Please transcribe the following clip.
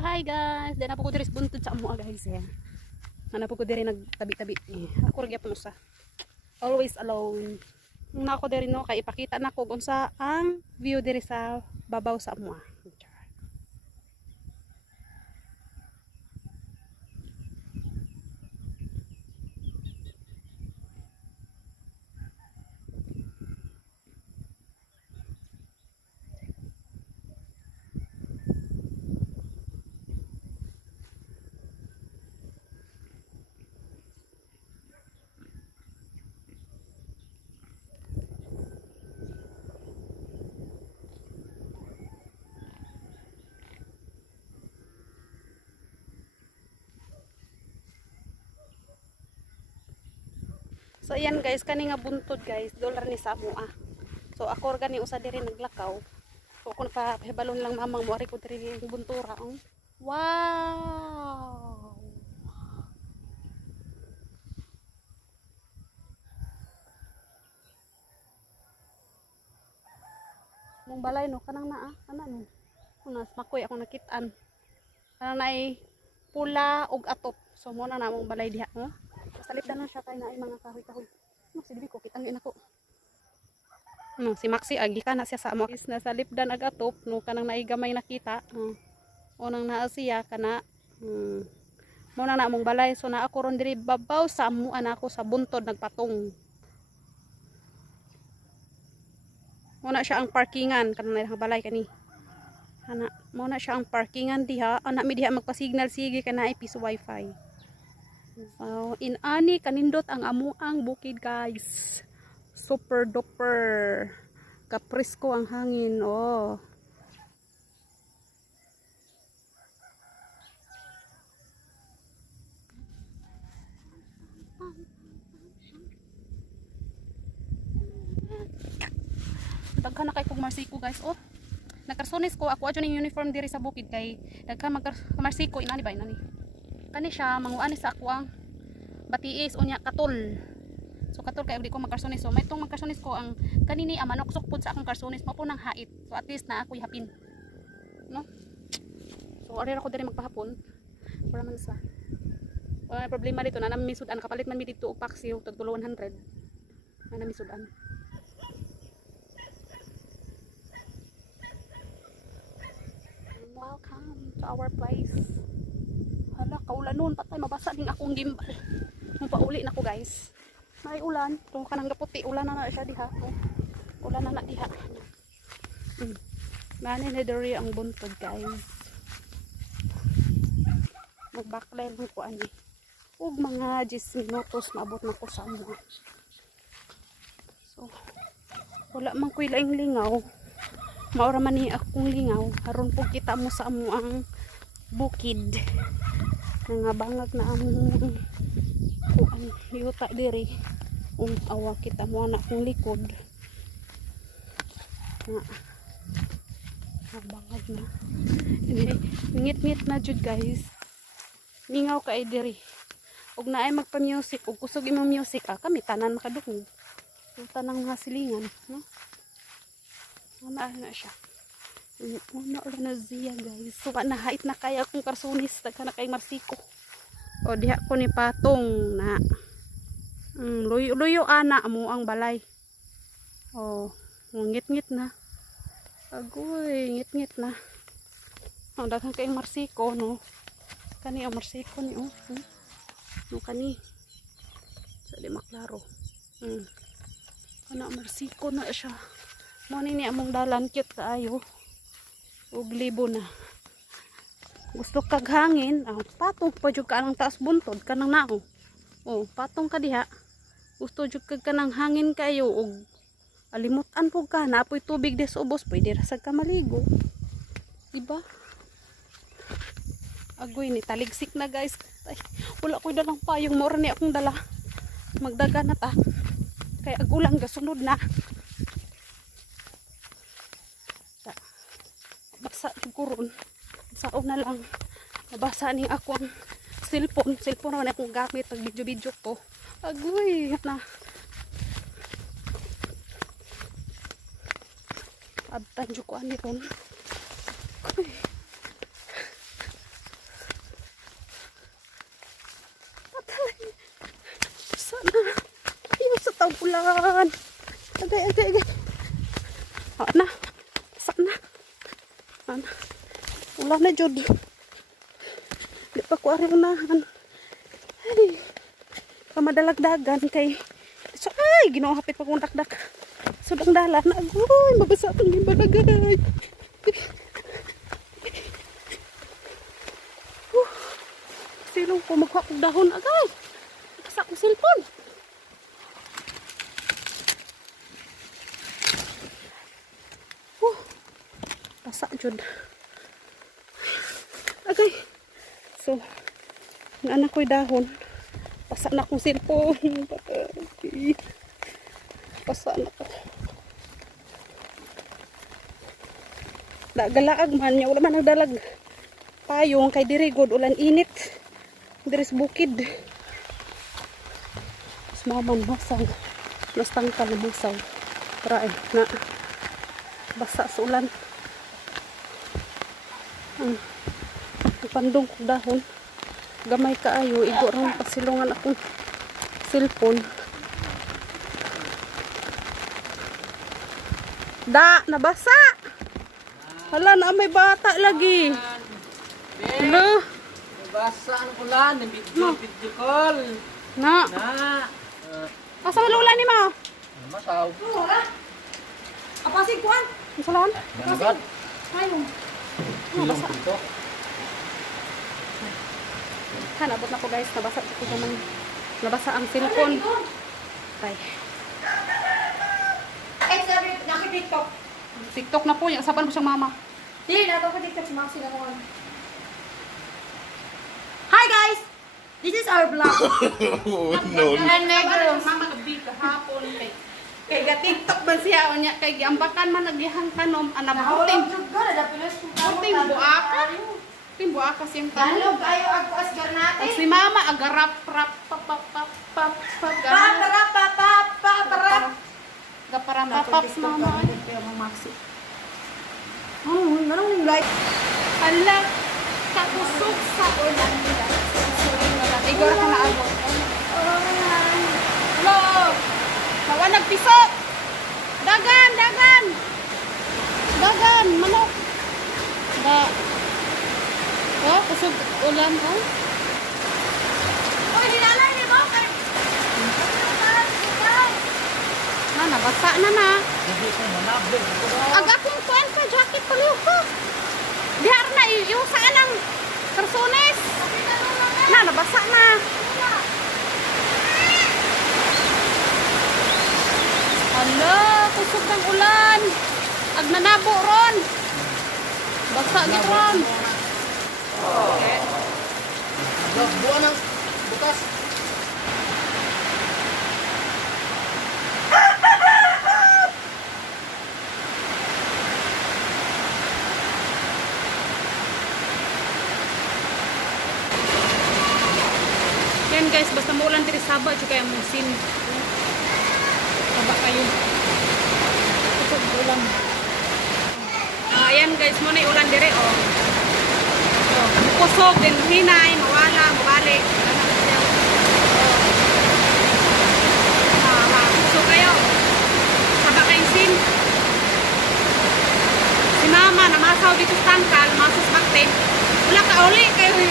Hi guys, dan ako diri buntod sa amo guys eh. Hanap ko diri nagtabi-tabi. Ako ra gyapon usa. Always alone. Nung ako diri no kay ipakita nako kung sa ang view diri sa babaw sa amo. So ayan guys, kani nga buntod guys, dollar ni sa amo. So ako ra gani usa diri naglakaw. So kun pa balon lang mamang mo ari ko diri buntura. Wow! Mong balay no kanang naa, no. Kunas makoy ako nakitaan. Kanang naay pula ug atop. So mo na namong balay diha, no. Salip na siya kay naay mga kahoy-kahoy. No, silbi ko kitang ako. No, si Maxi agi ka na siya sa amo. Is nasalip dan ag atop no kanang naay gamay nakita. Unang naa siya kana mo na namong balay. So na ako ron diri babaw sa amo anako sa buntod nagpatong. Muna siya ang parkingan kanang naay balay kani. Ana, muna siya ang parkingan diha. Ana mi diha magpa-signal sige kana ay piso wifi. So, inani kanindot ang amuang bukid guys. Super duper. Kapresko ang hangin. Oh. Daghan na kay kog marsiko guys. Oh. Nagkarsones ko ako adyo ning uniform diri sa bukid kay daghan magmarsiko inani ba inani. Kani siya manguani sa ako ang batiis unya katol. So katol kay di ko magkarsones. So may tong magkarsones ko ang kanini manok sukpod sa akong karsones mao po nang hait. So at least na ako hapin. No? So ari ra ko diri magpahapon. Para man sa wala problema dito na namisudan kapalit man mi dito og paksi og tag 100. Na namisudan. Welcome to our place. Hala, kaulanon patay mabasa din akong gimbal. Pauli na ko guys. May ulan, tong kanang gaputi, ulan na siya diha. Ulan na diha. Mani na diri ang buntod guys. Magbackline ko ani. Ug mga 10 minutos maabot na ko sa amo. So wala man ko'y laing lingaw. Maura man ni akong lingaw. Haron po kita mo sa amo ang bukid. Nga bangag na among kuan yuta diri awa kita mo na akong likod nga bangag na ngit-ngit na jud guys mingaw kay diri ug naay magpa-music ug kusog imong music kami tanan makadungog tanang mga silingan no na siya una ulan na ziya guys so na hait na kaya akong karsonis tagka na kay marsiko o diha ko ni patong na luyo ana mo ang balay o ngit-ngit na agoy ngit-ngit na o daghang kay marsiko no kani ang marsiko ni no kani sa di maklaro ana marsiko na siya mo ni among dalan cute kaayo ug libo na gusto kag hangin patong pa jud ka ang taas buntod kanang nao patong ka diha gusto jud kag kanang hangin kayo ug alimutan pug ka napoy tubig des ubos pwede ra sad ka maligo diba agoy ni taligsik na guys. Ay, wala ko dalang payong mo ni akong dala magdaga na ta kay agulang gasunod na basa siguro sao na lang nabasa ni ako ang cellphone na akong gamit pag video ko agoy na abtan jud ko ani ron agay. Na. Basa na. Ana. Ulan na jud. Di pa ko ari unahan. Ay. Pamadalagdagan kay so ay Ginoo hapit pa kong dakdak. Sudang dalan agoy mabasa tong limbalagay. Silong ko magkuha kong dahon agay. Basa ko cellphone. Basa jud. Agay. So, anak ko'y dahon. Basa na akong cellphone. Basa na ko. Galaag man niya. Wala man nagdalag. Payong kay diri god ulan init. Diri sa bukid. Mas maman masaw. Mas tangkal na masaw. Tara na. Basa sa ulan. Pandong ko dahon. Gamay kaayo. Igo rin pasilungan akong cellphone. Nabasa! Hala, na may bata lagi. Hala. Nabasa ang ulan. Video call. Na. Asa wala ulan ni mo? Masaw. Apasig kuan? Masalan? Managat. Ayong. Silong dito. Nabot na ko guys. Nabasa ang cellphone. Tay. Sabi, naki-TikTok. TikTok na po. Yung saban mo siyang mama. Hindi, nato ko TikTok si Maxi na naman. Hi guys! This is our vlog. No. Mama nagbi kahapon kay. Kay ga TikTok ba siya o niya. Kay giambakan man naghihang tanom. Anabuting. Buting buaka. Buting buaka siyang tanom. Dalog kayo ako asgar natin. Si mama agarap rap pap pap pap pap pap. Gaparang papaps mama. Manong yung like. Hala, katusok sa ulan nila. Igor ka na abot. Hello! Nawa nagpisok! Dagan! Dagan! Manok! Kusog ulan ko. Uy, dinalay ni mo! Nabasa na. Hindi ko manabling. Aga kong kuan sa jacket paliw ko. Dihar na yung saan ang karsones. Nabasa na. Hala, kusog ng ulan. Agnanabo ron. Basa gid ron. Buwan ng bukas. Yan guys, basta maulan diri Sabah juga yung musim. Sabah kayo. Kusog ulan. Ayan guys, muna yung ulan diri oh. Kusog din hinay, mawala, mabalik. Kusog kayo. Sabah kayong sin. Si mama namasaw dito sa tangkal, masus baktin. Wala ka uli kayo.